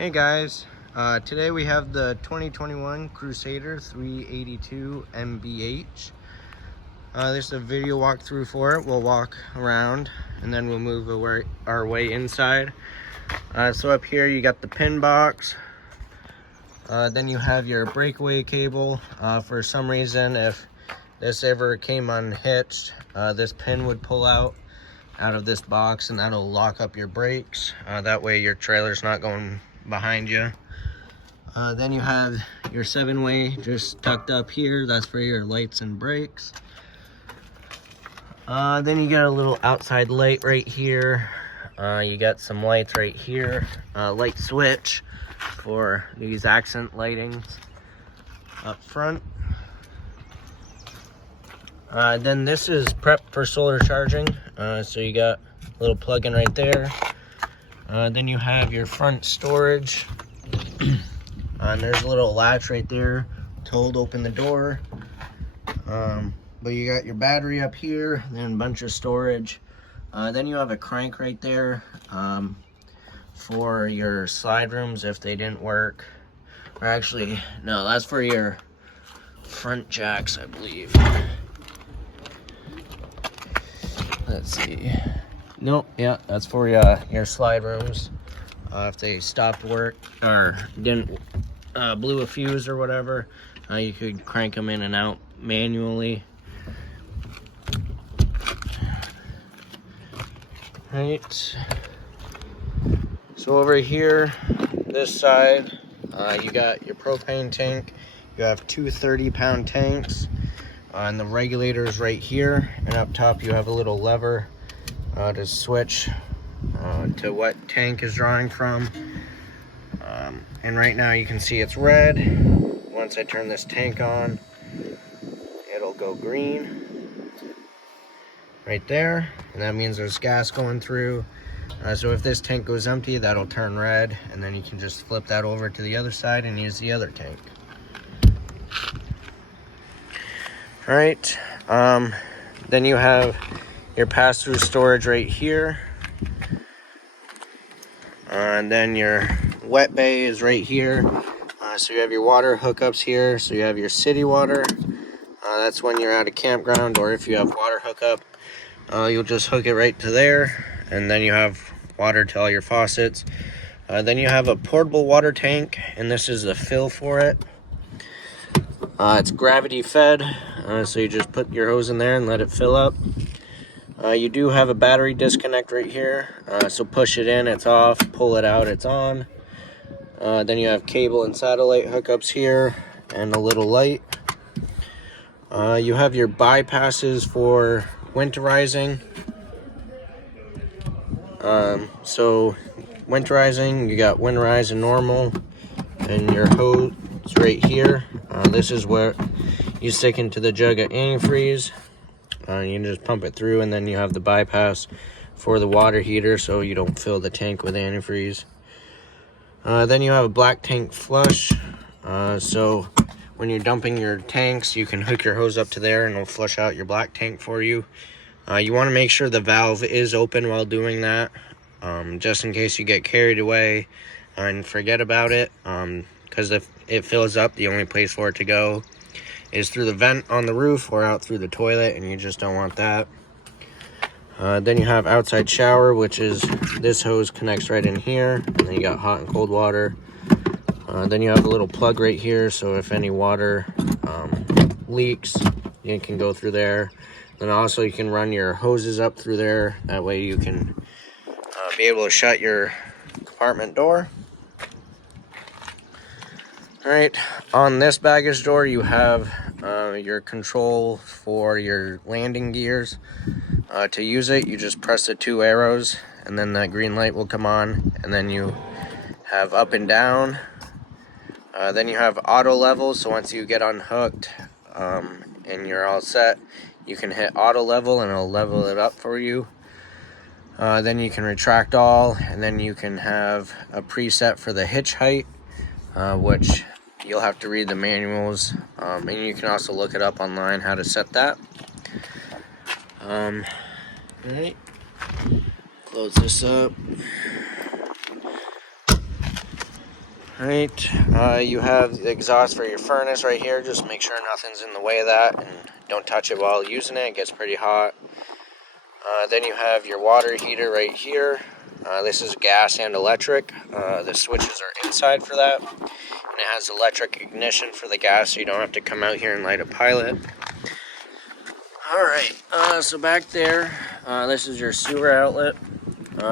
Hey guys, today we have the 2021 Crusader 382 MBH. This is a video walkthrough for it. We'll walk around and then we'll move our way inside. So up here you got the pin box. Then you have your breakaway cable. For some reason, if this ever came unhitched, this pin would pull out of this box and that'll lock up your brakes. That way your trailer's not going behind you. Then you have your 7-way just tucked up here. That's for your lights and brakes. Then you got a little outside light right here. You got some lights right here. Light switch for these accent lightings up front. Then this is prepped for solar charging. So you got a little plug-in right there. Then you have your front storage. And there's a little latch right there to hold open the door. But you got your battery up here, then a bunch of storage. Then you have a crank right there for your slide rooms if they didn't work. Or actually, no, that's for your front jacks, I believe. Let's see. Nope, yeah, that's for your slide rooms. If they stopped work or didn't blew a fuse or whatever, you could crank them in and out manually. Right. So over here, this side, you got your propane tank. You have two 30-pound tanks. And the regulator's right here, and up top you have a little lever to switch to what tank is drawing from. And right now you can see it's red. Once I turn this tank on, it'll go green right there, and that means there's gas going through. So if this tank goes empty, that'll turn red, and then you can just flip that over to the other side and use the other tank. All right, then you have your pass-through storage right here. And then your wet bay is right here. So you have your water hookups here. So you have your city water. That's when you're at a campground, or if you have water hookup, you'll just hook it right to there. And then you have water to all your faucets. Then you have a portable water tank, and this is the fill for it. It's gravity fed, so you just put your hose in there and let it fill up. You do have a battery disconnect right here, so push it in, it's off, pull it out, it's on. Then you have cable and satellite hookups here, and a little light. You have your bypasses for winterizing. So winterizing, you got winterize and normal, and your hose right here. This is where you stick into the jug of antifreeze. You can just pump it through, and then you have the bypass for the water heater so you don't fill the tank with antifreeze. Then you have a black tank flush. So when you're dumping your tanks, you can hook your hose up to there and it'll flush out your black tank for you. You want to make sure the valve is open while doing that, just in case you get carried away and forget about it. Because if it fills up, the only place for it to go is through the vent on the roof or out through the toilet, and you just don't want that. Then you have outside shower, which is this hose connects right in here, and then you got hot and cold water. Then you have a little plug right here, so if any water leaks, you can go through there. Then also you can run your hoses up through there. That way you can be able to shut your compartment door. All right, on this baggage door you have your control for your landing gears. To use it, you just press the 2 arrows, and then that green light will come on, and then you have up and down. Then you have auto level, so once you get unhooked and you're all set, you can hit auto level and it'll level it up for you. Then you can retract all, and then you can have a preset for the hitch height, which you'll have to read the manuals, and you can also look it up online how to set that. Alright, close this up. Right, you have the exhaust for your furnace right here. Just make sure nothing's in the way of that, and don't touch it while using it. It gets pretty hot. Then you have your water heater right here. This is gas and electric. The switches are inside for that. And it has electric ignition for the gas, so you don't have to come out here and light a pilot. Alright, so back there, this is your sewer outlet.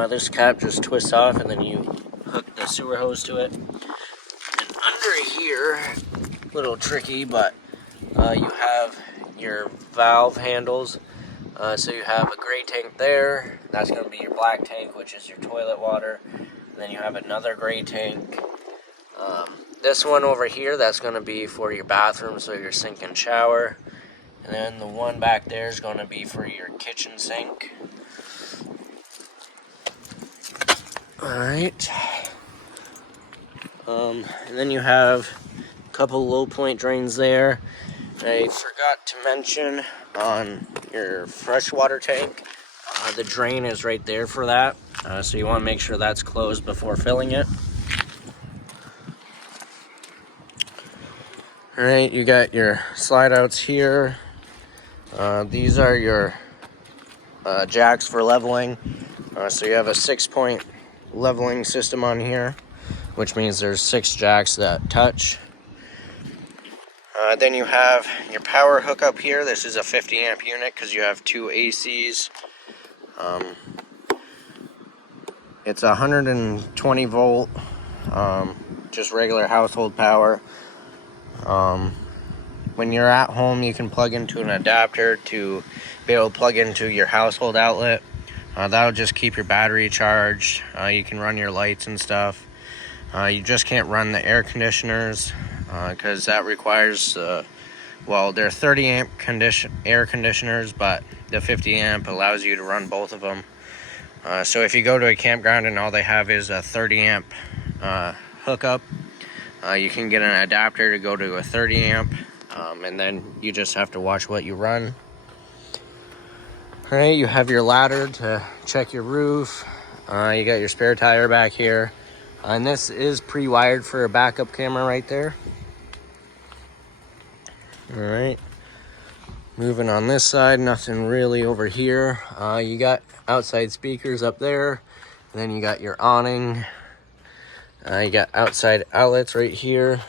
This cap just twists off, and then you hook the sewer hose to it. And under here, a little tricky, but you have your valve handles. So you have a gray tank there. That's going to be your black tank, which is your toilet water. And then you have another gray tank. This one over here, that's going to be for your bathroom, so your sink and shower. And then the one back there is going to be for your kitchen sink. Alright. And then you have a couple low point drains there. I forgot to mention on your freshwater tank, the drain is right there for that. So you want to make sure that's closed before filling it. Alright, you got your slide outs here. These are your jacks for leveling. So you have a 6-point leveling system on here, which means there's 6 jacks that touch. Then you have your power hookup here. This is a 50 amp unit because you have 2 ACs. It's 120 volt, just regular household power. When you're at home, you can plug into an adapter to be able to plug into your household outlet. That'll just keep your battery charged. You can run your lights and stuff. You just can't run the air conditioners because that requires, well, they're 30 amp air conditioners, but the 50 amp allows you to run both of them. So if you go to a campground and all they have is a 30 amp hookup, you can get an adapter to go to a 30 amp, and then you just have to watch what you run. Alright, you have your ladder to check your roof. You got your spare tire back here. And this is pre-wired for a backup camera right there. Alright. Moving on this side, nothing really over here. You got outside speakers up there. And then you got your awning. You got outside outlets right here.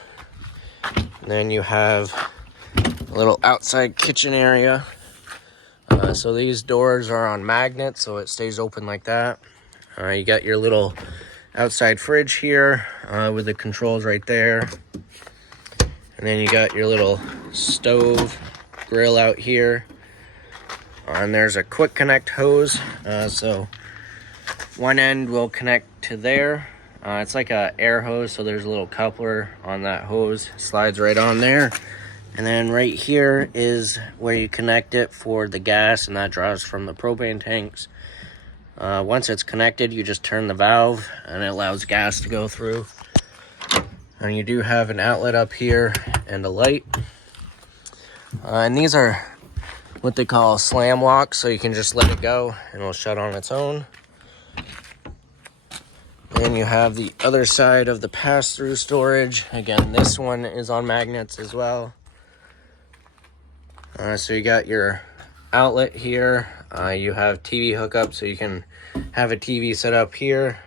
And then you have a little outside kitchen area. So these doors are on magnets, so it stays open like that. You got your little outside fridge here with the controls right there. And then you got your little stove grill out here. And there's a quick connect hose. So one end will connect to there. It's like a air hose, so there's a little coupler on that hose. Slides right on there. And then right here is where you connect it for the gas, and that draws from the propane tanks. Once it's connected, you just turn the valve and it allows gas to go through. And you do have an outlet up here and a light. And these are what they call slam locks, so you can just let it go and it'll shut on its own. Then you have the other side of the pass-through storage. Again, this one is on magnets as well. So you got your outlet here. You have TV hookup, so you can have a TV set up here.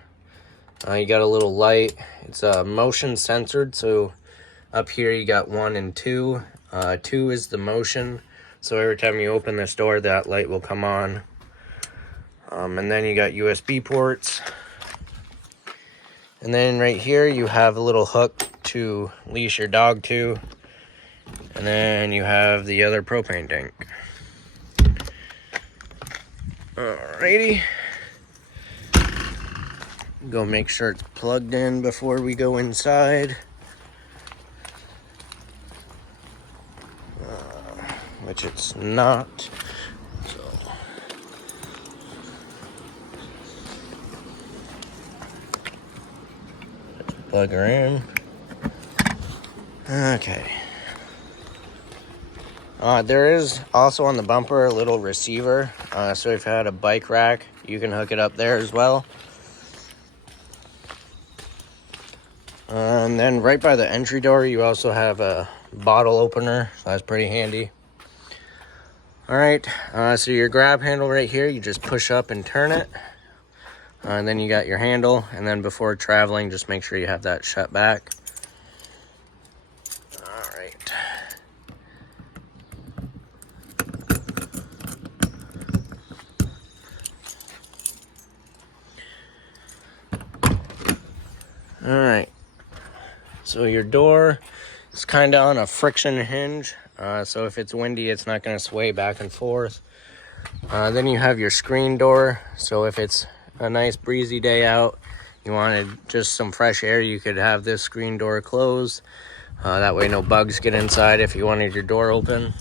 You got a little light. It's motion censored, so up here you got 1 and 2. 2 is the motion, so every time you open this door, that light will come on. And then you got USB ports. And then right here you have a little hook to leash your dog to. And then you have the other propane tank. Alrighty. Go make sure it's plugged in before we go inside. Which it's not. So. Let's plug her in. Okay. There is also on the bumper a little receiver, so if you had a bike rack, you can hook it up there as well. And then right by the entry door, you also have a bottle opener, so that's pretty handy. All right, so your grab handle right here, you just push up and turn it. And then you got your handle, and then before traveling, just make sure you have that shut back. All right. All right. So your door is kind of on a friction hinge. So if it's windy, it's not going to sway back and forth. Then you have your screen door. So if it's a nice breezy day out, you wanted just some fresh air, you could have this screen door closed. That way no bugs get inside if you wanted your door open.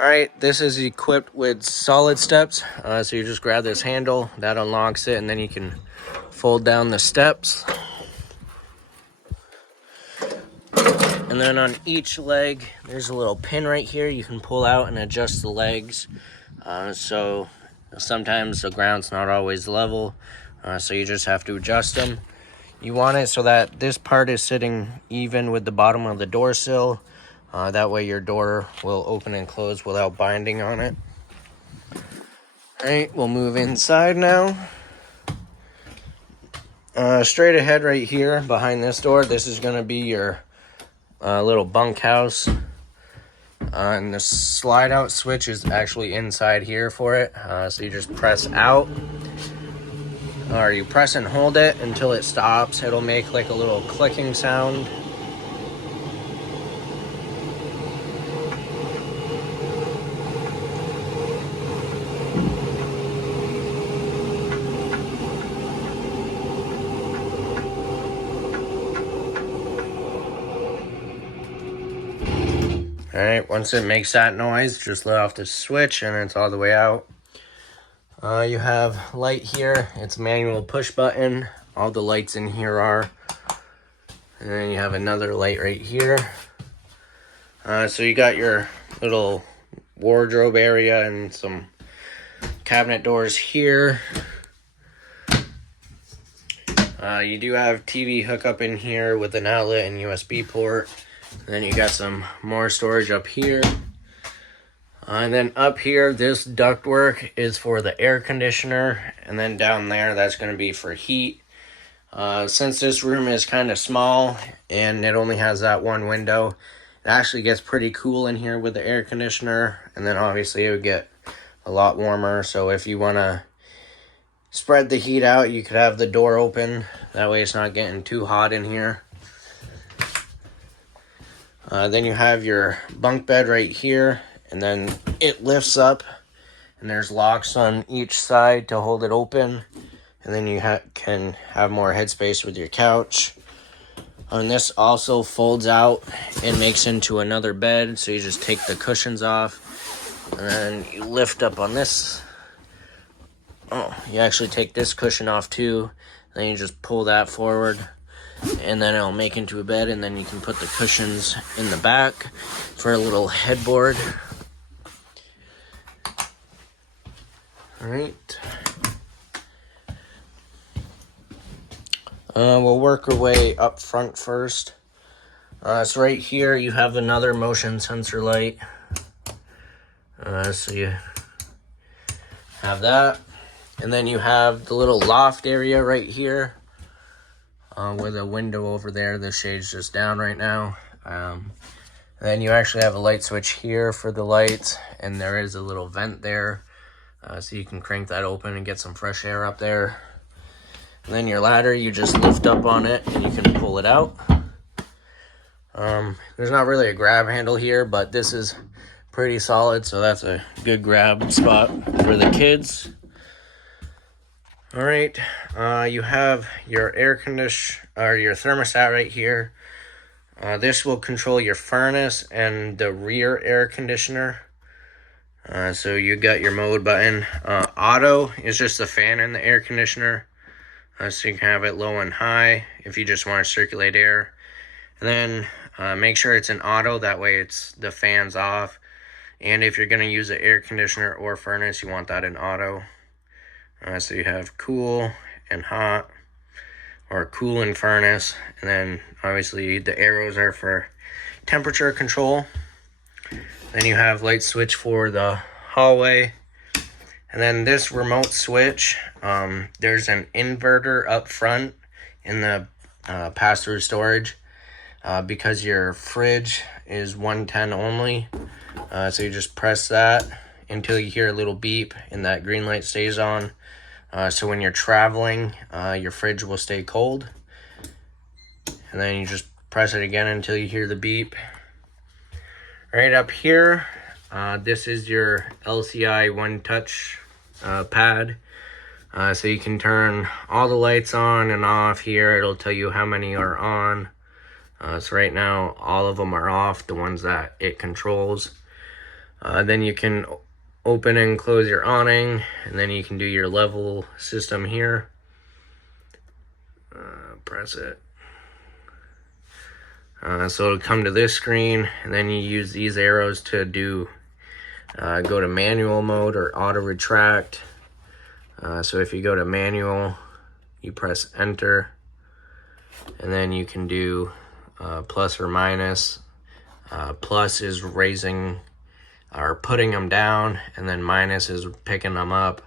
All right, this is equipped with solid steps. So you just grab this handle, that unlocks it, and then you can fold down the steps. And then on each leg, there's a little pin right here. You can pull out and adjust the legs. So sometimes the ground's not always level, so you just have to adjust them. You want it so that this part is sitting even with the bottom of the door sill. That way your door will open and close without binding on it. All right, we'll move inside now. Straight ahead right here behind this door, this is going to be your little bunkhouse. And the slide out switch is actually inside here for it. So you just press out, or you press and hold it until it stops. It'll make like a little clicking sound. All right, once it makes that noise, just let off the switch and it's all the way out. You have light here. It's manual push button. All the lights in here are. And then you have another light right here. So you got your little wardrobe area and some cabinet doors here. You do have TV hookup in here with an outlet and USB port. And then you got some more storage up here. And then up here, this ductwork is for the air conditioner. And then down there, that's going to be for heat. Since this room is kind of small and it only has that one window, it actually gets pretty cool in here with the air conditioner. And then obviously it would get a lot warmer. So if you want to spread the heat out, you could have the door open. That way it's not getting too hot in here. Then you have your bunk bed right here, and then it lifts up, and there's locks on each side to hold it open, and then you can have more headspace with your couch. And this also folds out and makes into another bed, so you just take the cushions off, and then you lift up on this. Oh, you actually take this cushion off too, then you just pull that forward. And then it'll make into a bed, and then you can put the cushions in the back for a little headboard. All right. We'll work our way up front first. So right here you have another motion sensor light. So you have that. And then you have the little loft area right here. With a window over there. The shade's just down right now. Then you actually have a light switch here for the lights, and there is a little vent there, so you can crank that open and get some fresh air up there. And then your ladder, you just lift up on it and you can pull it out. There's not really a grab handle here, but this is pretty solid, so that's a good grab spot for the kids. All right, you have your air conditioner, or your thermostat right here. This will control your furnace and the rear air conditioner. So you got your mode button. Auto is just the fan in the air conditioner. So you can have it low and high if you just want to circulate air. And then make sure it's in auto, that way it's the fan's off. And if you're going to use an air conditioner or furnace, you want that in auto. So you have cool and hot, or cooling furnace. And then obviously the arrows are for temperature control. Then you have light switch for the hallway. And then this remote switch, there's an inverter up front in the pass-through storage because your fridge is 110 only. So you just press that until you hear a little beep and that green light stays on. So when you're traveling, your fridge will stay cold. And then you just press it again until you hear the beep. Right up here, this is your LCI One Touch pad. So you can turn all the lights on and off here. It'll tell you how many are on. So right now, all of them are off, the ones that it controls. Then you can open and close your awning, and then you can do your level system here. Press it. So it'll come to this screen, and then you use these arrows to do go to manual mode or auto retract. So if you go to manual, you press enter, and then you can do plus or minus. Plus is raising or putting them down, and then minus is picking them up.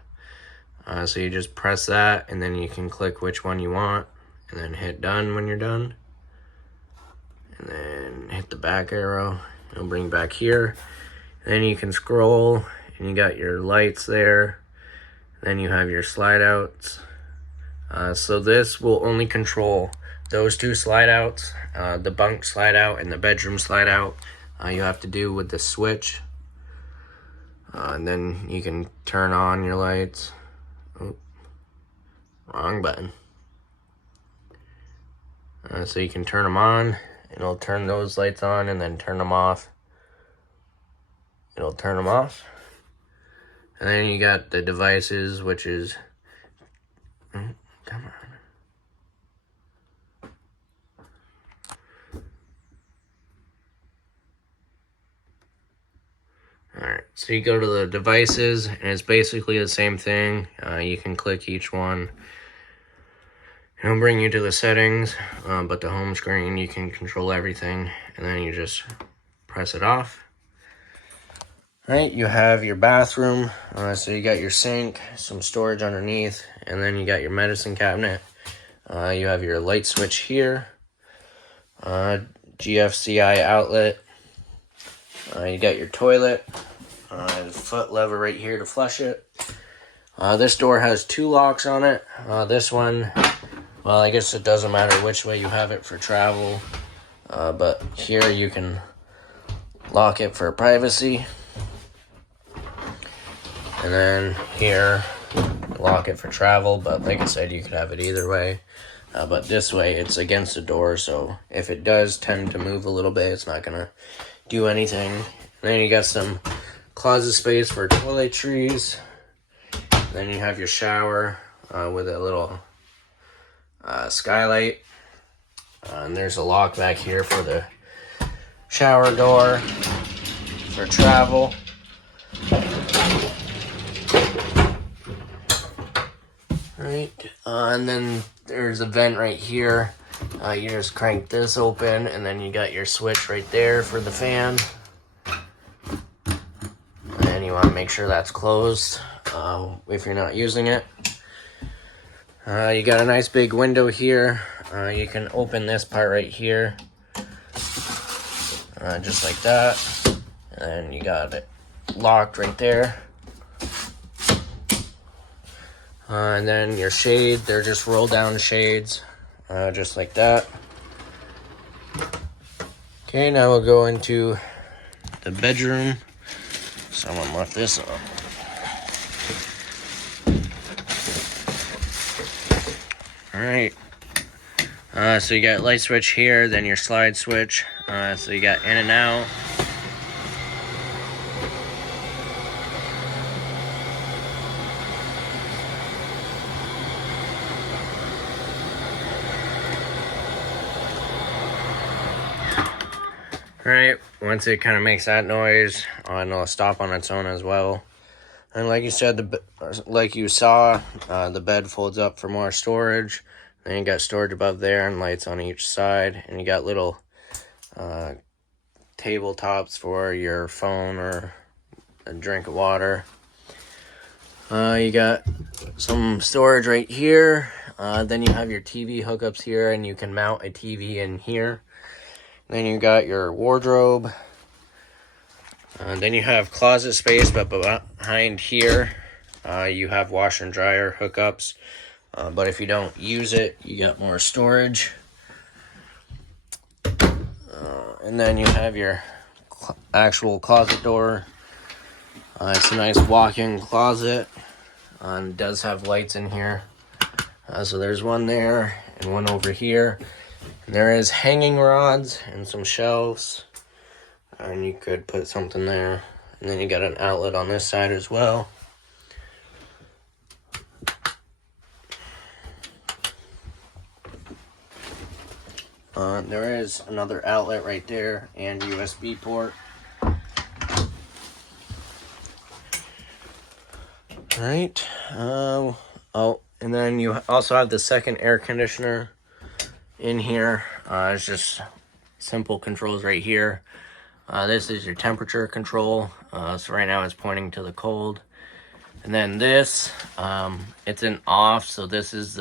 So you just press that, and then you can click which one you want, and then hit done when you're done. And then hit the back arrow, it'll bring back here. Then you can scroll, and you got your lights there. Then you have your slide outs. So this will only control those two slide outs, the bunk slide out and the bedroom slide out. You have to do with the switch. And then you can turn on your lights. Oh, wrong button. So you can turn them on. It'll turn those lights on, and then turn them off. It'll turn them off. And then you got the devices, which is... come on. Alright, so you go to the devices, and it's basically the same thing. You can click each one. It'll bring you to the settings, but the home screen, you can control everything, and then you just press it off. Alright, you have your bathroom, so you got your sink, some storage underneath, and then you got your medicine cabinet. You have your light switch here, GFCI outlet. You got your toilet, foot lever right here to flush it. This door has 2 locks on it. This one, well, I guess it doesn't matter which way you have it for travel, but here you can lock it for privacy. And then here, lock it for travel, but like I said, you could have it either way. But this way, it's against the door, so if it does tend to move a little bit, it's not gonna do anything. And then you got some closet space for toiletries. Then you have your shower with a little skylight. And there's a lock back here for the shower door for travel. Right, and then there's a vent right here. You just crank this open, and then you got your switch right there for the fan. And you want to make sure that's closed if you're not using it. You got a nice big window here. You can open this part right here, just like that. And you got it locked right there. And then your shade, they're just roll down shades, just like that. Okay, now we'll go into the bedroom. Someone left this up. Alright, so you got light switch here, then your slide switch, so you got in and out. Alright, once it kind of makes that noise, and it'll stop on its own as well. And like you said, like you saw, the bed folds up for more storage. Then you got storage above there and lights on each side. And you got little tabletops for your phone or a drink of water. You got some storage right here. Then you have your TV hookups here, and you can mount a TV in here. Then you got your wardrobe. Then you have closet space, but behind here, you have washer and dryer hookups. But if you don't use it, you got more storage. And then you have your actual closet door. It's a nice walk-in closet. It does have lights in here. So there's one there and one over here. And there is hanging rods and some shelves. And you could put something there. And then you got an outlet on this side as well. There is another outlet right there and USB port. Alright. Oh, and then you also have the second air conditioner in here. It's just simple controls right here. This is your temperature control. So right now it's pointing to the cold. And then this, it's an off, so this is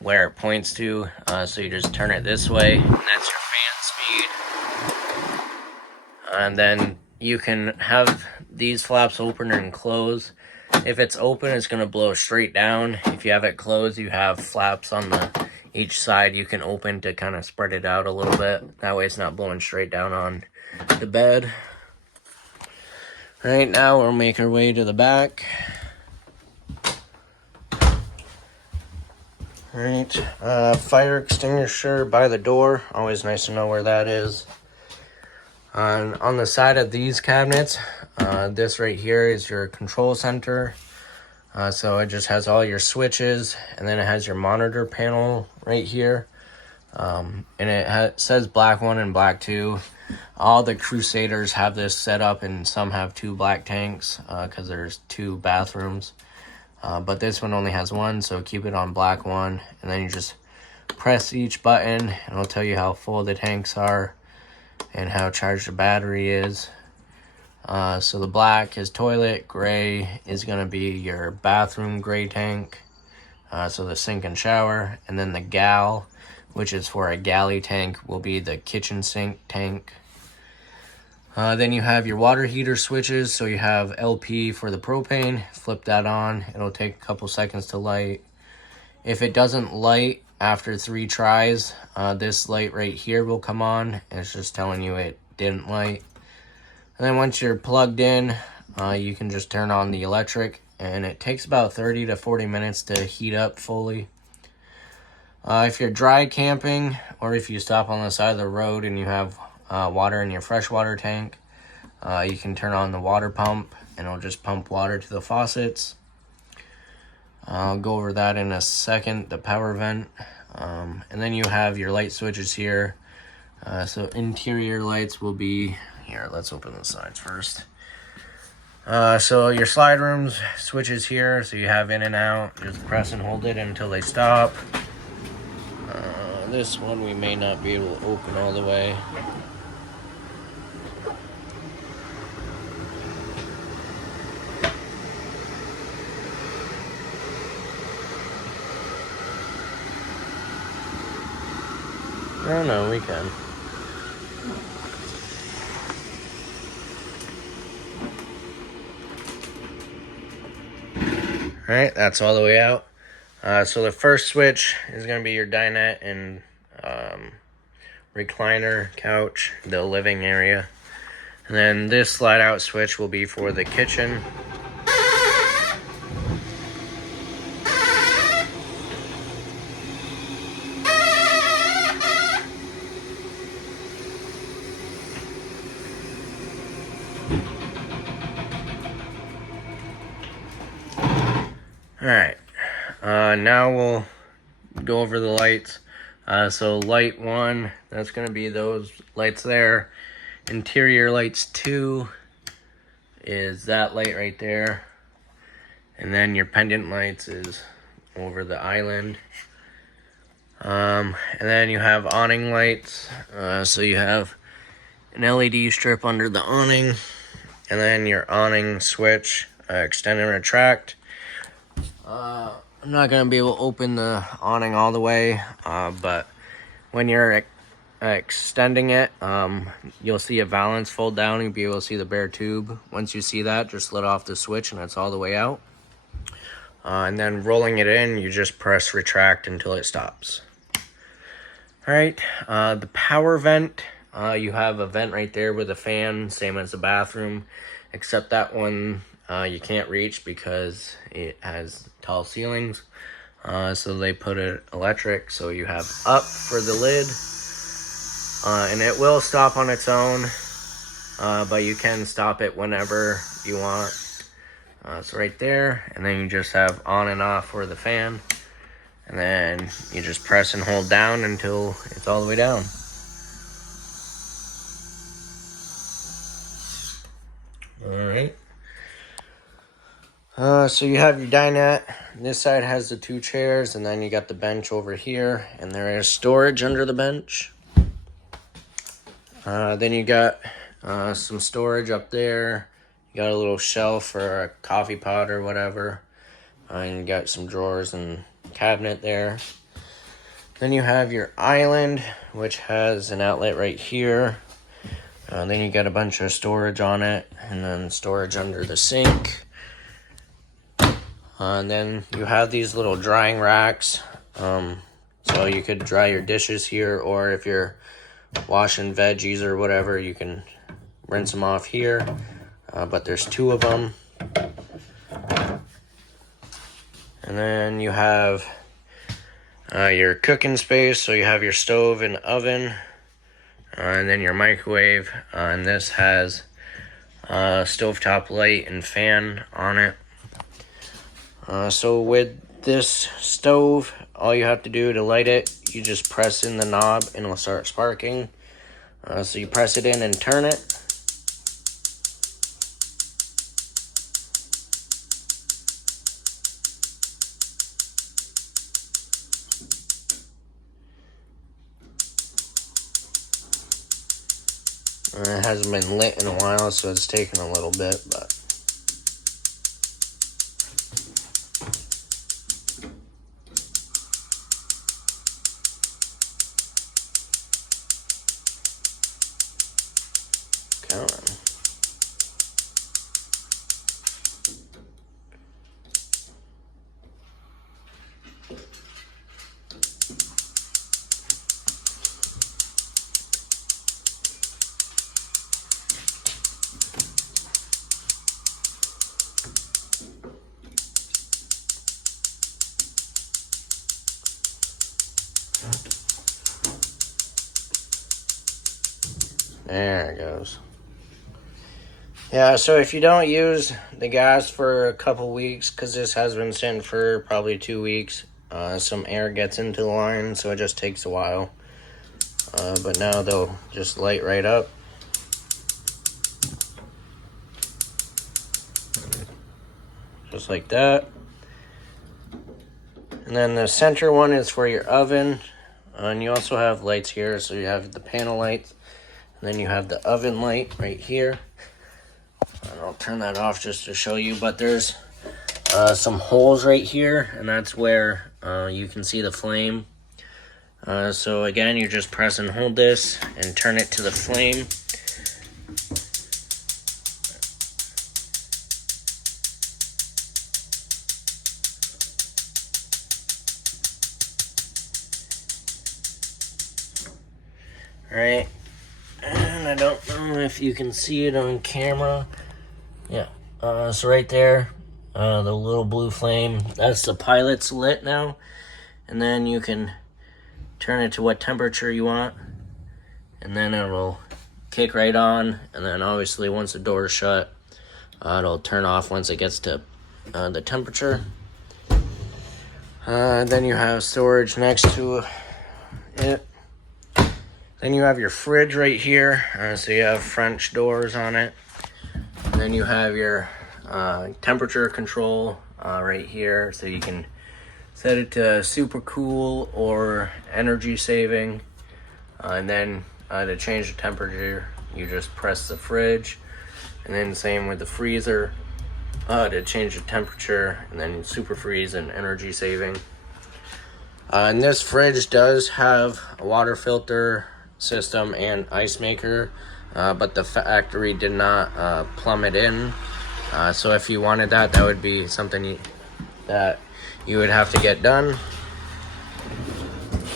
where it points to. So you just turn it this way, and that's your fan speed. And then you can have these flaps open and close. If it's open, it's going to blow straight down. If you have it closed, you have flaps on each side you can open to kind of spread it out a little bit. That way it's not blowing straight down on the bed. Right now we'll make our way to the back. Alright, fire extinguisher by the door. Always nice to know where that is. On the side of these cabinets, this right here is your control center. So it just has all your switches, and then it has your monitor panel right here. And it says black 1 and black 2. All the Crusaders have this set up, and some have 2 black tanks because there's 2 bathrooms. But this one only has 1, so keep it on black 1. And then you just press each button, and it'll tell you how full the tanks are and how charged the battery is. So the black is toilet, gray is going to be your bathroom gray tank, so the sink and shower, and then the gal, which is for a galley tank, will be the kitchen sink tank. Then you have your water heater switches, so you have LP for the propane, flip that on, it'll take a couple seconds to light. If it doesn't light after 3 tries, this light right here will come on, and it's just telling you it didn't light. And then once you're plugged in, you can just turn on the electric, and it takes about 30 to 40 minutes to heat up fully. If you're dry camping, or if you stop on the side of the road and you have water in your freshwater tank, you can turn on the water pump, and it'll just pump water to the faucets. I'll go over that in a second, the power vent. And then you have your light switches here. So interior lights will be here. Let's open the sides first. So your slide rooms switches here, so you have in and out. Just press and hold it until they stop. This one we may not be able to open all the way. No, we can. Alright, that's all the way out. So the first switch is going to be your dinette and recliner couch, the living area. And then this slide out switch will be for the kitchen. Alright, now we'll go over the lights. So light 1, that's going to be those lights there. Interior lights 2 is that light right there. And then your pendant lights is over the island. And then you have awning lights. So you have an LED strip under the awning, and then your awning switch, extend and retract. I'm not going to be able to open the awning all the way, but when you're extending it, you'll see a valance fold down. You'll be able to see the bare tube. Once you see that, just let off the switch and it's all the way out. And then rolling it in, you just press retract until it stops. All right, the power vent, you have a vent right there with a fan, same as the bathroom, except that one you can't reach because it has tall ceilings. So they put it electric, so you have up for the lid, and it will stop on its own, but you can stop it whenever you want. So right there, and then you just have on and off for the fan, and then you just press and hold down until it's all the way down. All right. So you have your dinette. This side has the 2 chairs, and then you got the bench over here, and there is storage under the bench. Then you got some storage up there. You got a little shelf or a coffee pot or whatever. And you got some drawers and cabinet there. Then you have your island, which has an outlet right here. Then you got a bunch of storage on it, and then storage under the sink. And then you have these little drying racks. So you could dry your dishes here, or if you're washing veggies or whatever, you can rinse them off here. But there's 2 of them. And then you have your cooking space. So you have your stove and oven. And then your microwave. And this has stovetop light and fan on it. So with this stove, all you have to do to light it, you just press in the knob and it'll start sparking. So you press it in and turn it. It hasn't been lit in a while, so it's taken a little bit, but come on. There it goes. Yeah, so if you don't use the gas for a couple weeks, because this has been sitting for probably 2 weeks, some air gets into the line, so it just takes a while. But now they'll just light right up. Just like that. And then the center one is for your oven. And you also have lights here, so you have the panel lights. And then you have the oven light right here. And I'll turn that off just to show you, but there's some holes right here, and that's where you can see the flame. So again, you just press and hold this and turn it to the flame. Alright, and I don't know if you can see it on camera. Yeah, so right there, the little blue flame, that's the pilot's lit now. And then you can turn it to what temperature you want, and then it'll kick right on. And then obviously once the door is shut, it'll turn off once it gets to the temperature. Then you have storage next to it. Then you have your fridge right here, so you have French doors on it. And then you have your temperature control right here, so you can set it to super cool or energy saving, and then to change the temperature you just press the fridge, and then same with the freezer to change the temperature, and then super freeze and energy saving. And this fridge does have a water filter system and ice maker, but the factory did not plumb it in. So if you wanted that, that would be something that you would have to get done.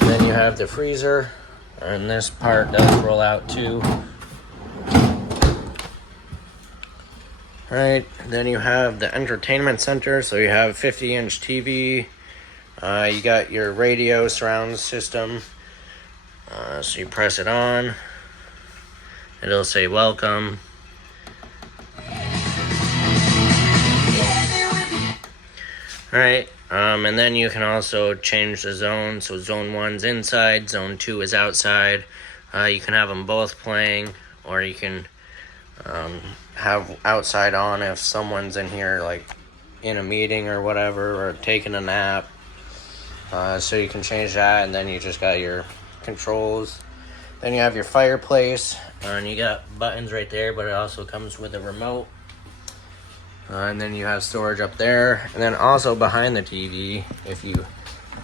Then you have the freezer, and this part does roll out too. Alright, then you have the entertainment center, so you have 50-inch TV. You got your radio surround system. So you press it on, it'll say welcome. Alright, and then you can also change the zone. So zone 1's inside, zone 2 is outside. You can have them both playing, or you can have outside on if someone's in here, like in a meeting or whatever, or taking a nap. So you can change that, and then you just got your controls. Then you have your fireplace, and you got buttons right there, but it also comes with a remote. And then you have storage up there, and then also behind the TV, if you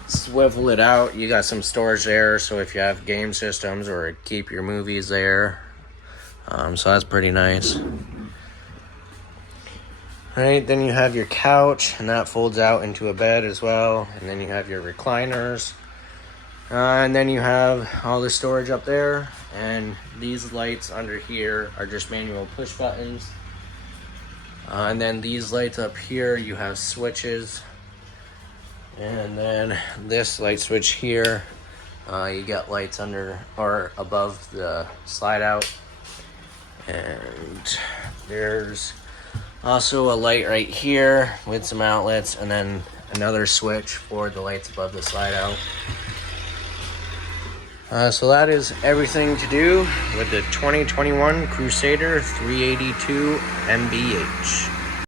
swivel it out, you got some storage there, so if you have game systems or keep your movies there. So that's pretty nice. Alright, then you have your couch, and that folds out into a bed as well. And then you have your recliners. And then you have all the storage up there. And these lights under here are just manual push buttons. And then these lights up here, you have switches. And then this light switch here, you got lights under or above the slide out. And there's also a light right here with some outlets, and then another switch for the lights above the slide out. So that is everything to do with the 2021 Crusader 382 MBH.